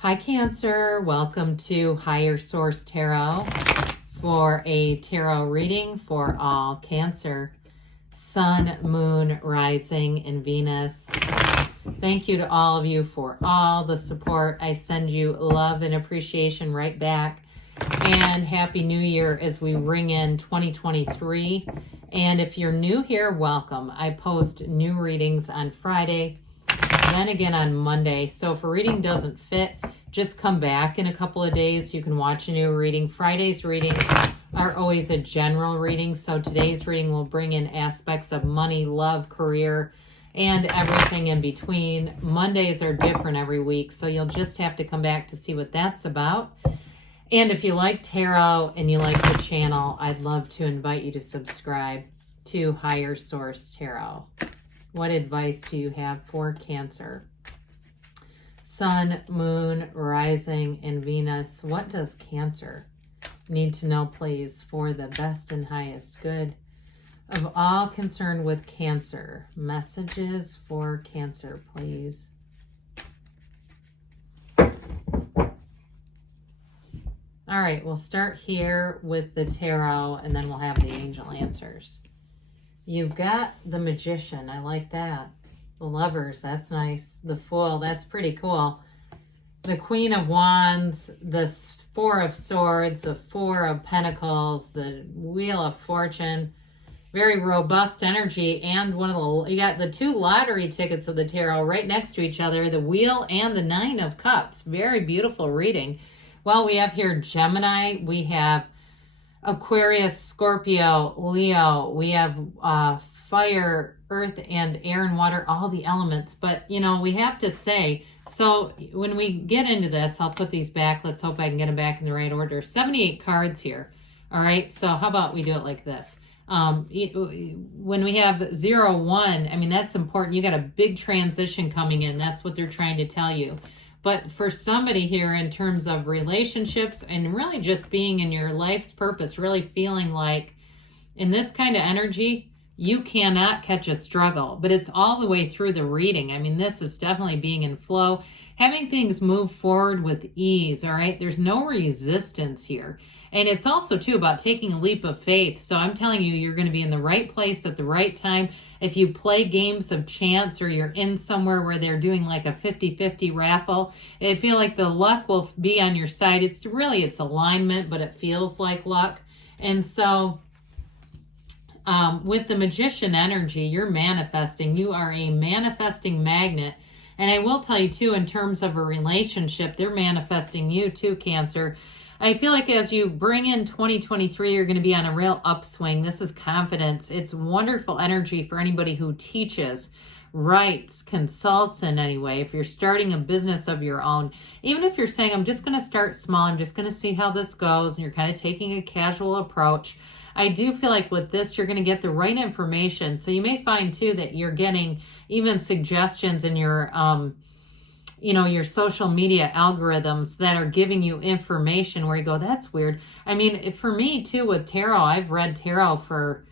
Hi Cancer, welcome to Higher Source Tarot for a tarot reading for all Cancer, Sun, Moon, Rising, and Venus. Thank you to all of you for all the support. I send you love and appreciation right back. And Happy New Year as we ring in 2023. And if you're new here, welcome. I post new readings on Friday, then again on Monday. So if a reading doesn't fit, just come back in a couple of days. You can watch a new reading. Friday's readings are always a general reading. So today's reading will bring in aspects of money, love, career, and everything in between. Mondays are different every week. So you'll just have to come back to see what that's about. And if you like tarot and you like the channel, I'd love to invite you to subscribe to Higher Source Tarot. What advice do you have for Cancer? Sun, Moon, Rising, and Venus. What does Cancer need to know, please, for the best and highest good of all concerned with Cancer? Messages for Cancer, please. All right, we'll start here with the tarot, and then we'll have the angel answers. You've got the Magician. I like that. The Lovers, that's nice. The Fool, that's pretty cool. The Queen of Wands, the Four of Swords, the Four of Pentacles, the Wheel of Fortune. Very robust energy. And you got the two lottery tickets of the tarot right next to each other, the Wheel and the Nine of Cups. Very beautiful reading. Well, we have here Gemini, we have Aquarius, Scorpio, Leo, we have fire, earth, and air and water, all the elements. But, you know, we have to say, so when we get into this, I'll put these back. Let's hope I can get them back in the right order. 78 cards here. All right, so how about we do it like this? When we have 0, 1, I mean, that's important. You got a big transition coming in. That's what they're trying to tell you. But for somebody here in terms of relationships and really just being in your life's purpose, really feeling like in this kind of energy, you cannot catch a struggle, but it's all the way through the reading. I mean, this is definitely being in flow, having things move forward with ease, all right? There's no resistance here. And it's also, too, about taking a leap of faith. So I'm telling you, you're going to be in the right place at the right time. If you play games of chance or you're in somewhere where they're doing like a 50-50 raffle, I feel like the luck will be on your side. It's alignment, but it feels like luck. And so with the Magician energy, you're manifesting. You are a manifesting magnet. And I will tell you, too, in terms of a relationship, they're manifesting you, too, Cancer. I feel like as you bring in 2023, you're going to be on a real upswing. This is confidence. It's wonderful energy for anybody who teaches, writes, consults in any way. If you're starting a business of your own, even if you're saying, I'm just going to start small, I'm just going to see how this goes, and you're kind of taking a casual approach, I do feel like with this, you're going to get the right information. So you may find, too, that you're getting even suggestions in your your social media algorithms that are giving you information where you go, that's weird. I mean, for me too, with tarot, I've read tarot for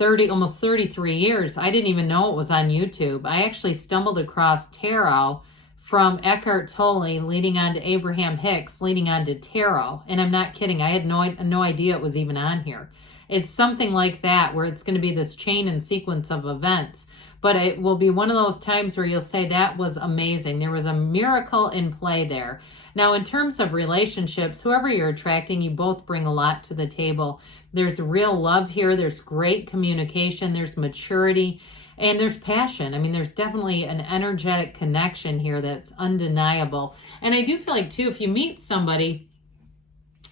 almost 33 years. I didn't even know it was on YouTube. I actually stumbled across tarot from Eckhart Tolle, leading on to Abraham Hicks, leading on to tarot. And I'm not kidding. I had no idea it was even on here. It's something like that, where it's going to be this chain and sequence of events. But it will be one of those times where you'll say, that was amazing. There was a miracle in play there. Now, in terms of relationships, whoever you're attracting, you both bring a lot to the table. There's real love here. There's great communication. There's maturity. And there's passion. I mean, there's definitely an energetic connection here that's undeniable. And I do feel like, too, if you meet somebody,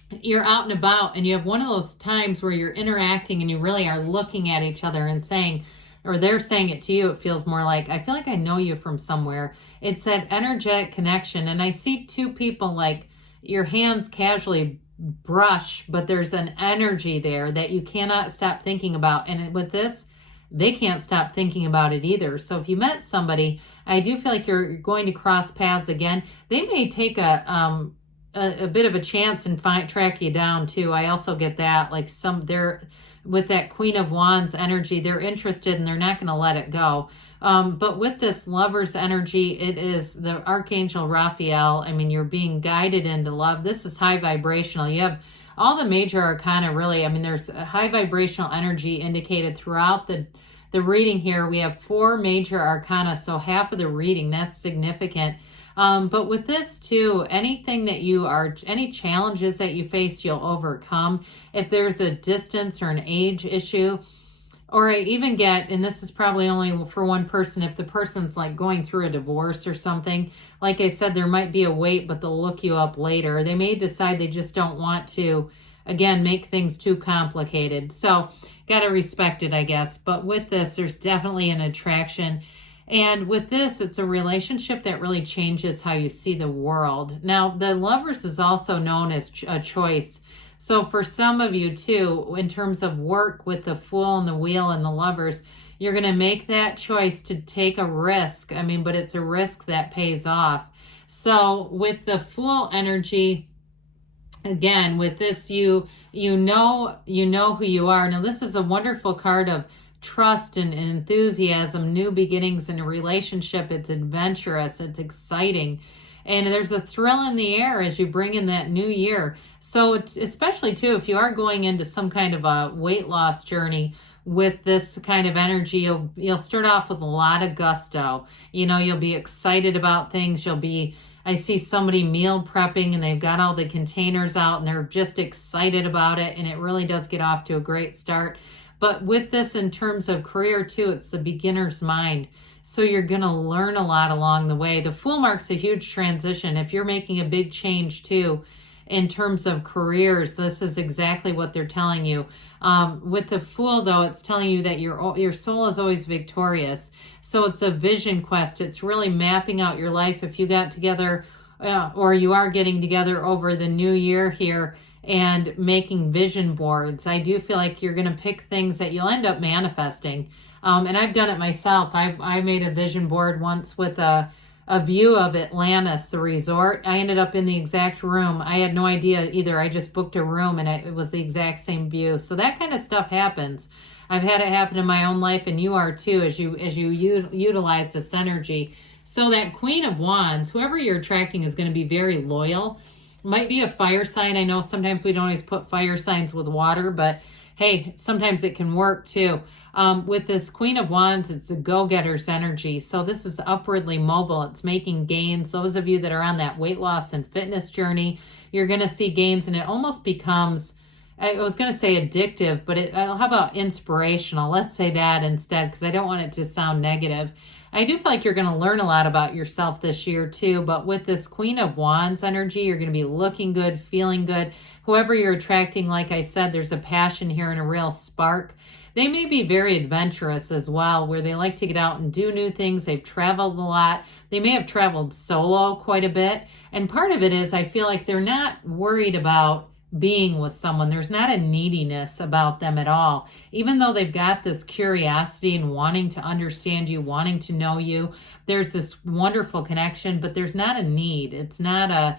you're out and about, and you have one of those times where you're interacting and you really are looking at each other and saying, or they're saying it to you, it feels more like, I feel like I know you from somewhere. It's that energetic connection. And I see two people, like your hands casually brush, but there's an energy there that you cannot stop thinking about. And with this, they can't stop thinking about it either. So if you met somebody, I do feel like you're going to cross paths again. They may take a bit of a chance and track you down too. I also get that, like they're with that Queen of Wands energy, they're interested and they're not going to let it go. But with this lover's energy, it is the Archangel Raphael. I mean, you're being guided into love. This is high vibrational. You have all the major arcana, really. I mean, there's a high vibrational energy indicated throughout the reading here. We have 4 major arcana, so half of the reading. That's significant. But with this too, anything that any challenges that you face, you'll overcome. If there's a distance or an age issue, or I even get, and this is probably only for one person, if the person's like going through a divorce or something, like I said, there might be a wait, but they'll look you up later. They may decide they just don't want to, again, make things too complicated. So got to respect it, I guess. But with this, there's definitely an attraction. And with this, it's a relationship that really changes how you see the world. Now, the Lovers is also known as a choice. So for some of you too, in terms of work with the Fool and the Wheel and the Lovers, you're going to make that choice to take a risk. I mean, but it's a risk that pays off. So with the Fool energy, again, with this, you know who you are. Now, this is a wonderful card of trust and enthusiasm, new beginnings in a relationship. It's adventurous, it's exciting. And there's a thrill in the air as you bring in that new year. So it's, especially too, if you are going into some kind of a weight loss journey with this kind of energy, you'll start off with a lot of gusto. You know, you'll be excited about things. I see somebody meal prepping and they've got all the containers out and they're just excited about it. And it really does get off to a great start. But with this, in terms of career too, it's the beginner's mind. So you're going to learn a lot along the way. The Fool marks a huge transition. If you're making a big change too, in terms of careers, this is exactly what they're telling you. With the Fool, though, it's telling you that your soul is always victorious. So it's a vision quest. It's really mapping out your life. If you got together or you are getting together over the new year here and making vision boards, I do feel like you're going to pick things that you'll end up manifesting. And I've done it myself. I made a vision board once with a view of Atlantis, the resort. I ended up in the exact room. I had no idea either. I just booked a room and it was the exact same view. So that kind of stuff happens. I've had it happen in my own life, and you are too, as you utilize this energy. So that Queen of Wands, whoever you're attracting, is going to be very loyal. Might be a fire sign. I know sometimes we don't always put fire signs with water, but hey, sometimes it can work too. With this Queen of Wands, it's a go-getter's energy. So this is upwardly mobile. It's making gains. Those of you that are on that weight loss and fitness journey, you're going to see gains, and it almost becomes, I was going to say addictive, but how about inspirational? Let's say that instead, because I don't want it to sound negative. I do feel like you're going to learn a lot about yourself this year too, but with this Queen of Wands energy, you're going to be looking good, feeling good. Whoever you're attracting, like I said, there's a passion here and a real spark. They may be very adventurous as well, where they like to get out and do new things. They've traveled a lot. They may have traveled solo quite a bit. And part of it is I feel like they're not worried about being with someone. There's not a neediness about them at all. Even though they've got this curiosity and wanting to understand you, wanting to know you, there's this wonderful connection, but there's not a need. It's not a,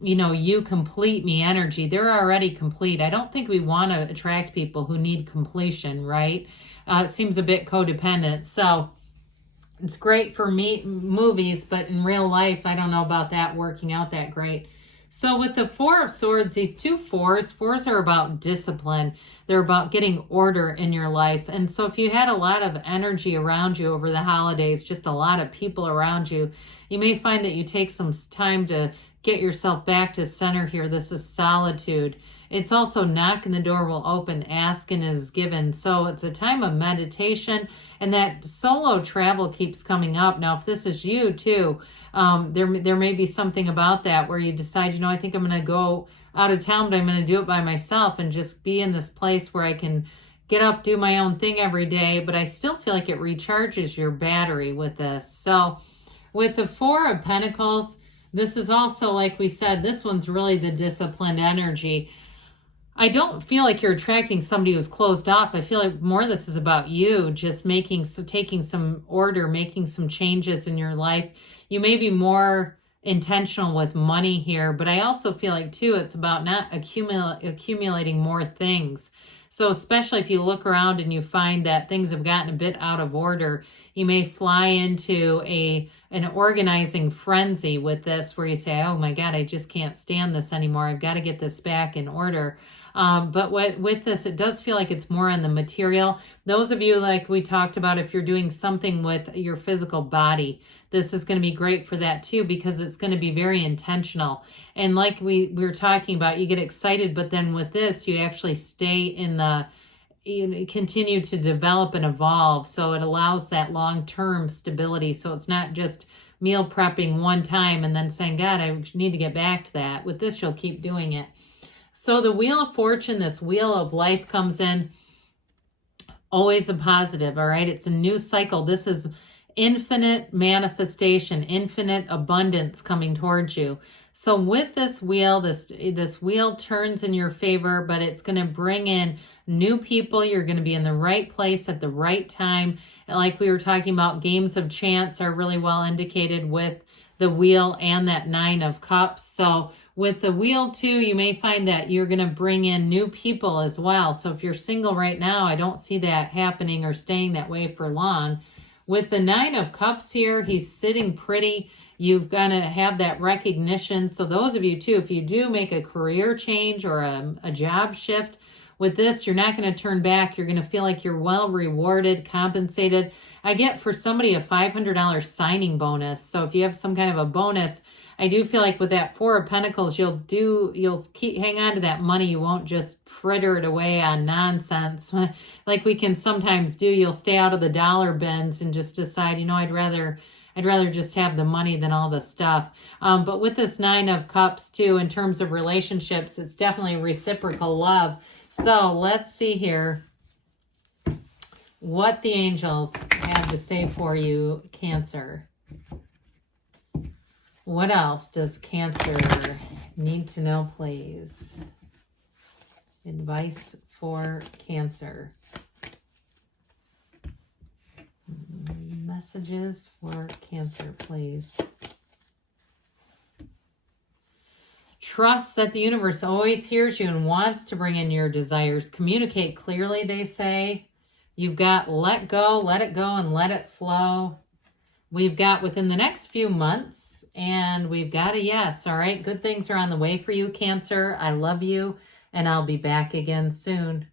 you complete me energy. They're already complete. I don't think we want to attract people who need completion, right? It seems a bit codependent. So it's great for movies, but in real life, I don't know about that working out that great. So with the Four of Swords, these two fours are about discipline. They're about getting order in your life. And so if you had a lot of energy around you over the holidays, just a lot of people around you, you may find that you take some time to get yourself back to center here. This is solitude. It's also knock and the door will open, ask and is given. So it's a time of meditation, and that solo travel keeps coming up. Now, if this is you too, there may be something about that where you decide, I think I'm going to go out of town, but I'm going to do it by myself and just be in this place where I can get up, do my own thing every day, but I still feel like it recharges your battery with this. So with the Four of Pentacles, this is also, like we said, this one's really the disciplined energy. I don't feel like you're attracting somebody who's closed off. I feel like more this is about you just taking some order, making some changes in your life. You may be more intentional with money here, but I also feel like too, it's about not accumulating more things. So especially if you look around and you find that things have gotten a bit out of order, you may fly into an organizing frenzy with this where you say, oh my God, I just can't stand this anymore. I've got to get this back in order. But with this, it does feel like it's more on the material. Those of you, like we talked about, if you're doing something with your physical body, this is going to be great for that too, because it's going to be very intentional. And like we were talking about, you get excited, but then with this, you actually stay in the, you continue to develop and evolve. So it allows that long-term stability. So it's not just meal prepping one time and then saying, God, I need to get back to that. With this, you'll keep doing it. So the Wheel of Fortune, this Wheel of Life comes in, always a positive, all right? It's a new cycle. This is infinite manifestation, infinite abundance coming towards you. So with this wheel, this wheel turns in your favor, but it's going to bring in new people. You're going to be in the right place at the right time. And like we were talking about, games of chance are really well indicated with the wheel and that 9 of Cups. So with the wheel too, you may find that you're going to bring in new people as well. So if you're single right now, I don't see that happening or staying that way for long. With the 9 of Cups here, he's sitting pretty. You've got to have that recognition. So those of you too, if you do make a career change or a job shift, with this, you're not going to turn back. You're going to feel like you're well rewarded, compensated. I get for somebody a $500 signing bonus. So if you have some kind of a bonus, I do feel like with that 4 of Pentacles, you'll hang on to that money. You won't just fritter it away on nonsense like we can sometimes do. You'll stay out of the dollar bins and just decide, you know, I'd rather just have the money than all the stuff. But with this 9 of Cups too, in terms of relationships, it's definitely reciprocal love. So let's see here what the angels have to say for you, Cancer. What else does Cancer need to know, please? Advice for Cancer. Messages for Cancer, please. Trust that the universe always hears you and wants to bring in your desires. Communicate clearly, they say. You've got let go, let it go, and let it flow. We've got within the next few months, and we've got a yes. All right, good things are on the way for you, Cancer. I love you, and I'll be back again soon.